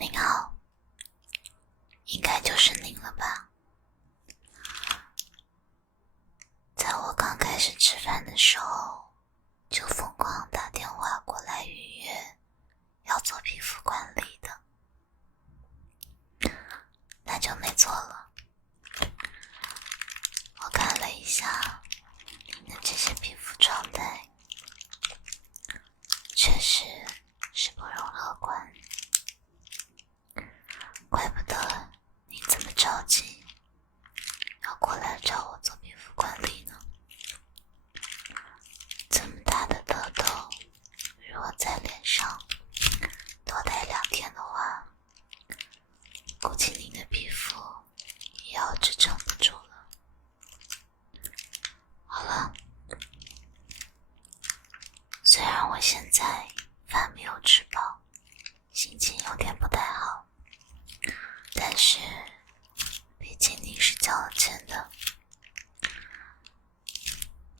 您好，应该就是您了吧？在我刚开始吃饭的时候，就疯狂打电话过来预约要做皮肤管理的，那就没错了。我看了一下您的这些皮肤状态，确实是不容乐观，怪不得你这么着急要过来找我做皮肤管理呢。这么大的痘痘，如果在脸上多待2天的话，估计您的皮肤也要支撑不住了。好了，虽然我现在饭没有吃饱，心情有点不太好，但是毕竟您是交了钱的，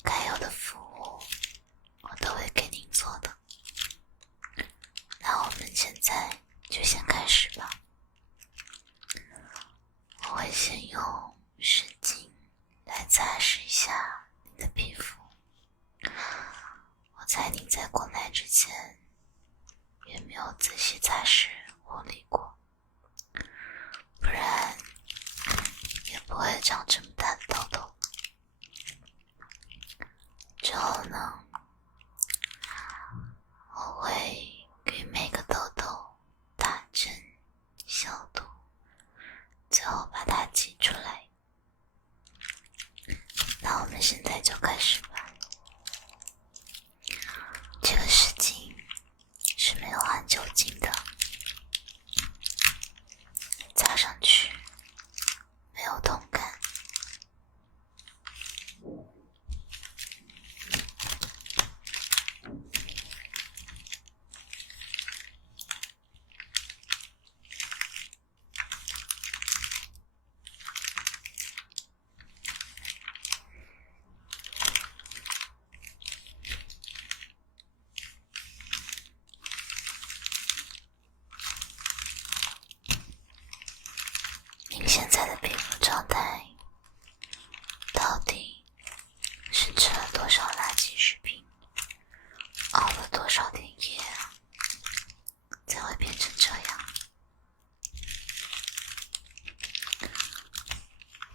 该有的服务我都会给您做的。那我们现在就先开始吧。我会先用湿巾来擦拭一下你的皮肤。我猜您在过来之前也没有仔细擦拭护理过，不然也不会长这么大的痘痘。之后呢，我会给每个痘痘打针消毒，最后把它挤出来。那我们现在就开始吧。这个湿巾是没有含酒精的，擦上去没有痛感。您现在的皮肤状态到底是吃了多少垃圾食品，熬了多少点夜啊，才会变成这样？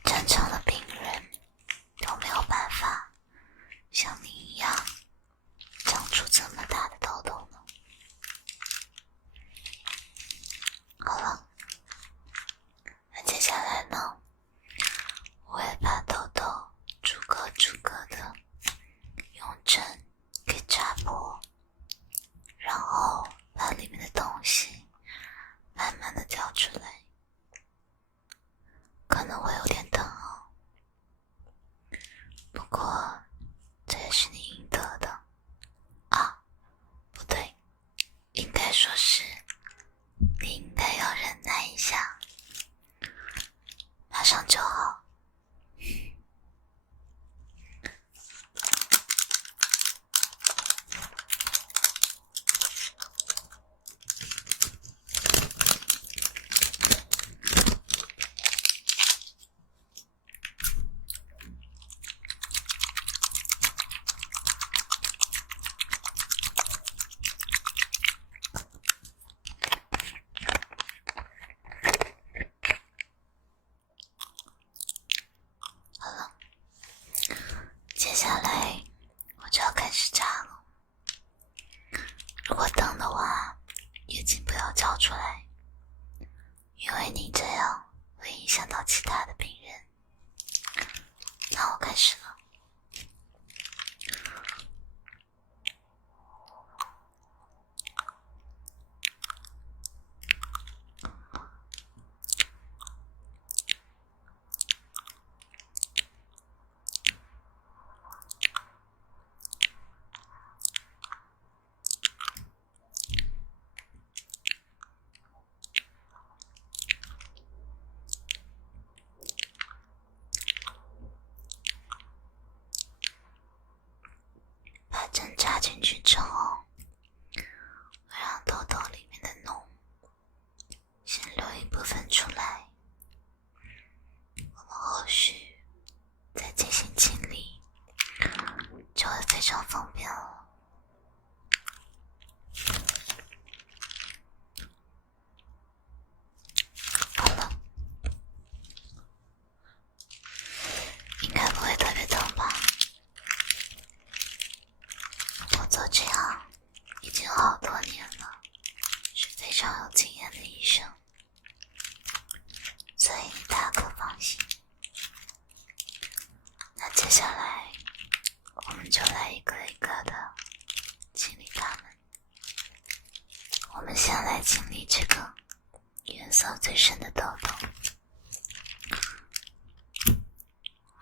正常的病人都没有办法像您一样长出这么大的痘痘呢。好了，那接下来呢，我会把痘痘逐个逐个的用针给扎破，然后把里面的东西慢慢的挑出来，可能会有点疼哦，不过这也是你应得的啊，不对，应该说是你应该要忍常有经验的医生，所以你大可放心。那接下来我们就来一个一个的清理它们。我们先来清理这个颜色最深的痘痘，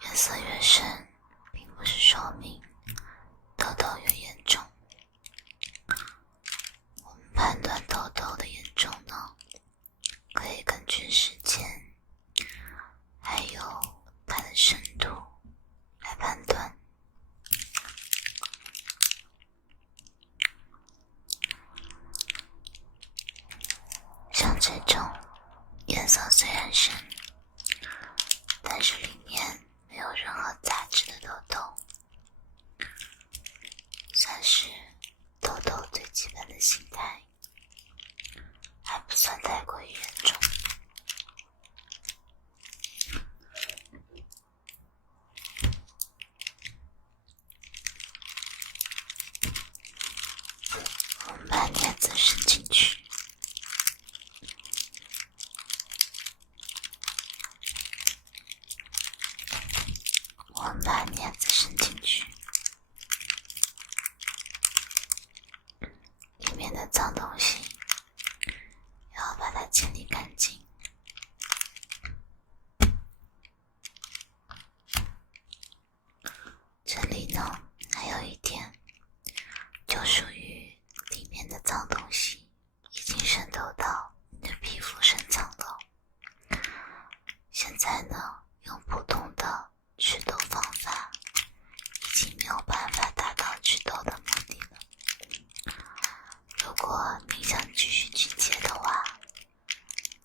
颜色越深并不是说明痘痘越严重。我们判断痘痘的严重呢，可以根据时间还有它的深度来判断。像这种颜色虽然深，但是里面没有任何杂质的痘痘，算是痘痘最基本的形态，还不算太过于严重。我们把镊子伸进去，把镊子伸进去，里面的脏东西要把它清理干净。这里呢还有一点，就属于里面的脏东西已经渗透到你的皮肤深层了。现在呢，用普通的祛痘方法已经没有办法达到祛痘的目的了。如果你想继续去接的话，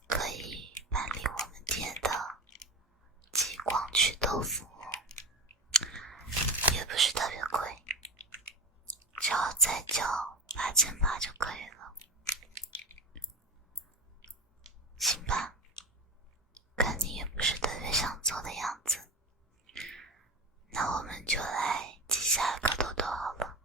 可以办理我们店的激光祛痘服务，也不是特别贵，只要再交8800就可以了。行吧，看你也不是特别想做的样子，那我们就来挤下一个痘痘好了。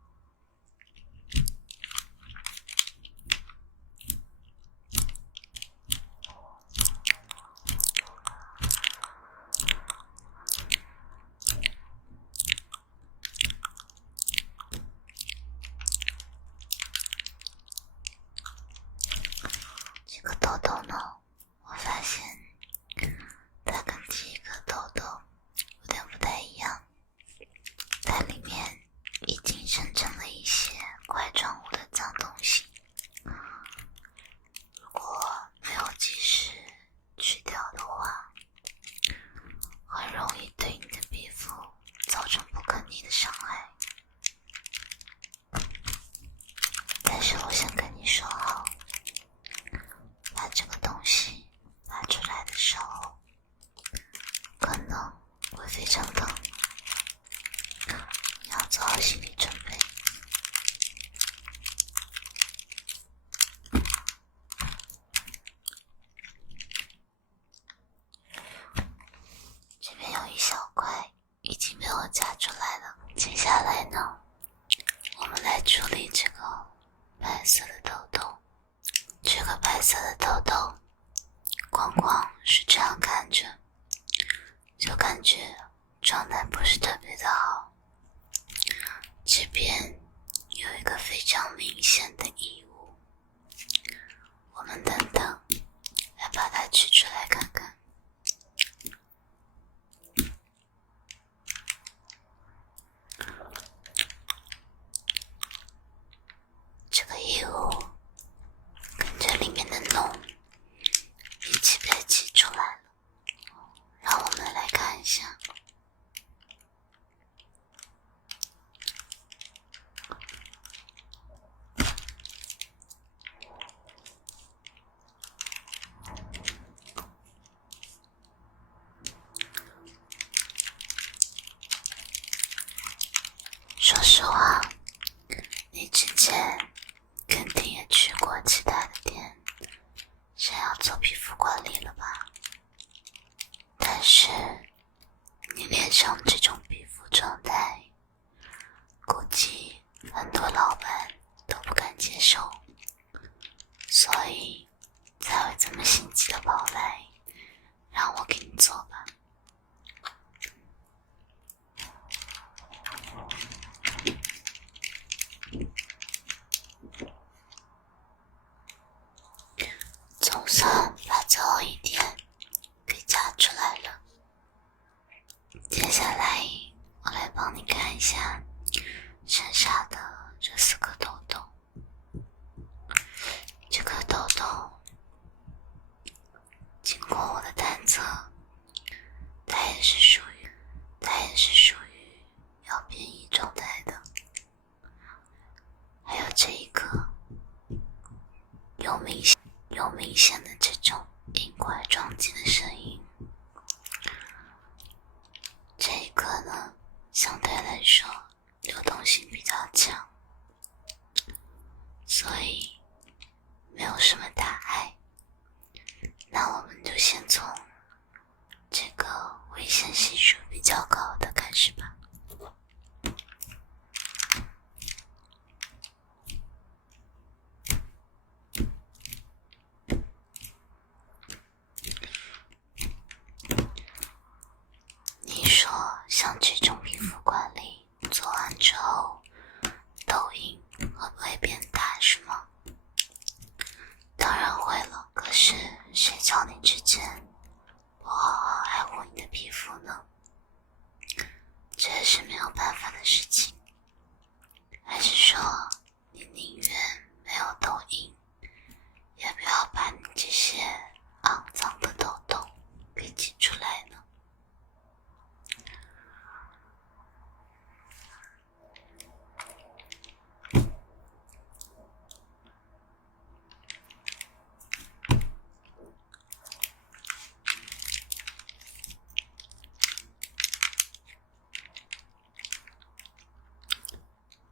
这个痘痘呢，我发现它跟第一个痘痘有点不太一样，它里面已经生成了一些块状物的脏东西，如果没有及时去掉的话，很容易对你的皮肤造成不可逆的伤害。但是我想跟你说好，把这个东西拿出来的时候，可能会非常疼，你要做好心理准备。这边有一小块已经被我夹出来了，接下来呢，我们来处理这个白色的痘痘。这个白色的痘痘光光是这样看着，就感觉状态不是特别的好。这边有一个非常明显的异物，我们等等来把它取出来看看。这个异物跟这里面的脓一起被挤出来了，让我们来看一下。说实话，你之前肯定也去过其他的店，想要做皮肤管理了吧？但是你脸上这种皮肤状态，估计很多老板都不敢接受，所以有明显的这种硬块撞击的声音。这一个呢，相对来说流动性比较强，所以没有什么大碍。那我们就先从这个危险系数比较高的开始吧。你说像这种皮肤管理做完之后痘印会不会变大是吗？当然会了，可是谁叫你之前不好好爱护你的皮肤呢？这也是没有办法的事情。还是说你宁愿没有痘印，也不要把你这些肮脏的痘痘给挤出来呢？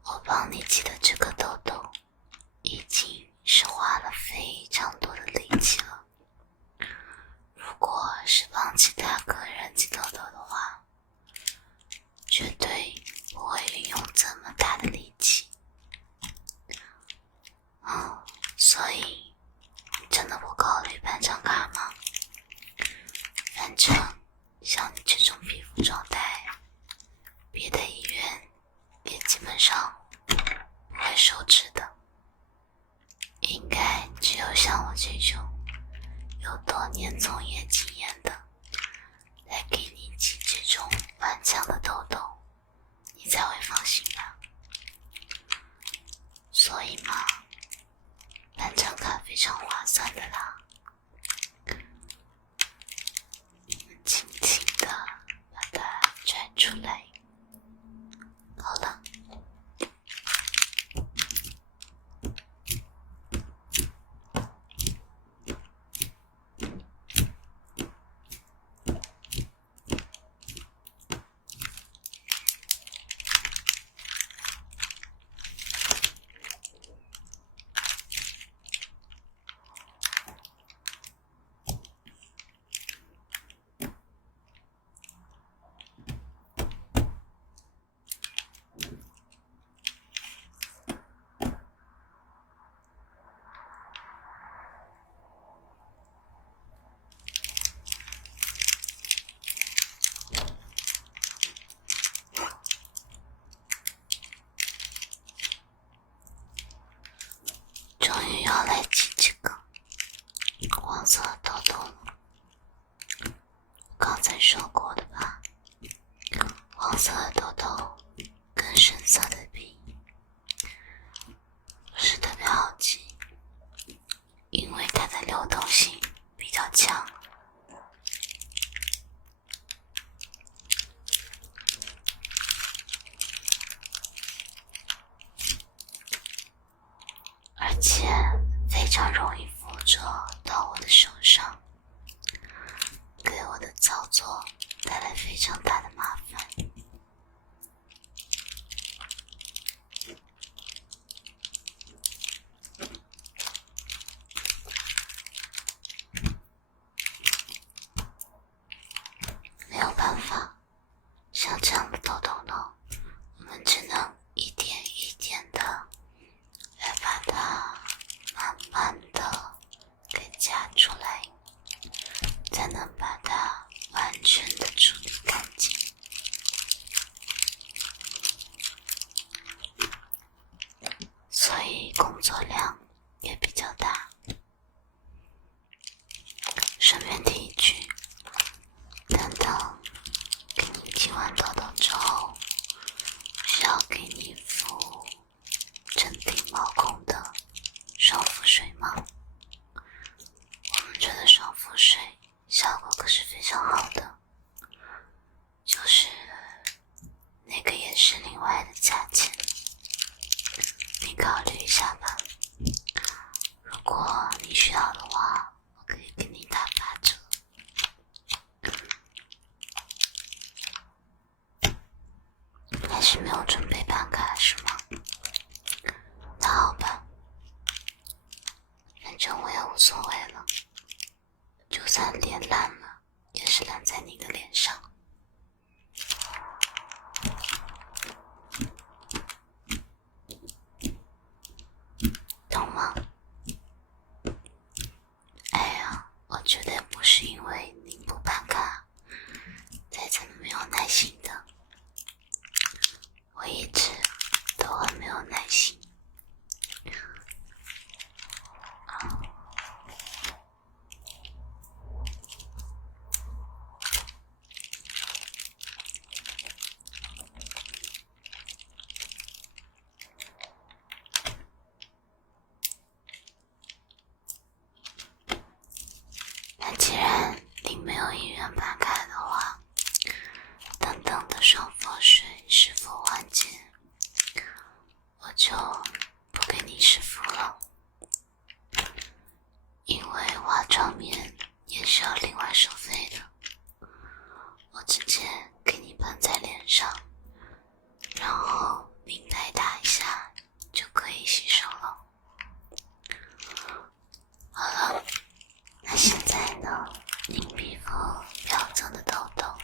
我帮你挤的这个痘痘已经是花了非常多的力气了，如果是帮其他个人挤痘痘的话，绝对不会运用这么大的力气。所以真的不考虑办张卡吗？反正像你这种皮肤状态，别的医院也基本上不会收治的，应该只有像我这种有多年从业经验的来给你挤这种顽强的痘痘，你才会放心吧。所以嘛，办张卡非常划算的啦。轻轻的把它拽出来。好了，终于要来挤这个黄色的痘痘了。刚才说过的吧，黄色的痘痘跟深色的比不是特别好挤，因为它的流动性比较强。而且非常容易附着到我的手上，给我的操作带来非常大的麻烦。没有办法，像这样的痘痘呢，我们只能一点一点的来把它慢慢的给夹出来，才能把它完全的处理干净。所以工作量也比较大。顺便提一句，等等给你挤完痘痘之后，是要给你敷镇定毛孔的爽肤水吗？我们这的爽肤水效果可是非常好的，就是那个也是另外的价钱，你考虑一下吧。如果该无所谓了，就算脸烂了，也是烂在你的脸上。懂吗？哎呀，我绝对不是因为你不办卡才这么没有耐心的，我一直都很没有耐心。那既然你没有意愿办卡的话，等等的双佛水是否完结，我就不给你师傅了，因为化妆棉也是要另外收费的，我直接给你喷在脸上，然后您来打一下就可以洗手了。好了，那现在呢，您皮肤表层的痘痘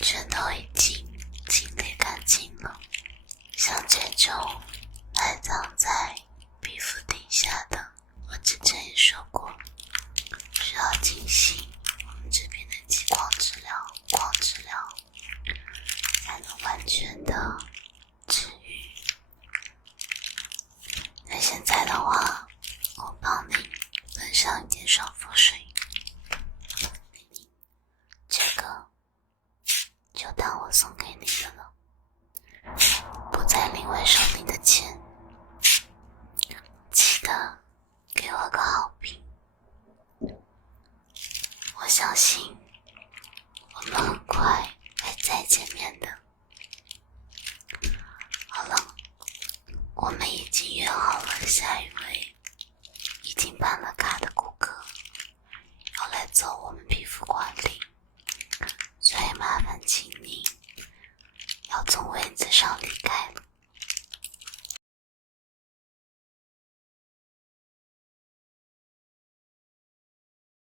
全都已经清理干净了，像这种埋藏在皮肤底下的，我之前也说过，需要进行我们这边的激光治疗、光治疗，才能完全的治愈。那现在的话，我帮你喷上一点爽肤水，这个就当我送给你的了，不再另外收你的钱，记得给我个好评。我相信我们很快会再见面的。好了，我们已经约好了下一位已经办了卡的顾客要来做我们皮肤管理，所以麻烦请你要从位子上离开了。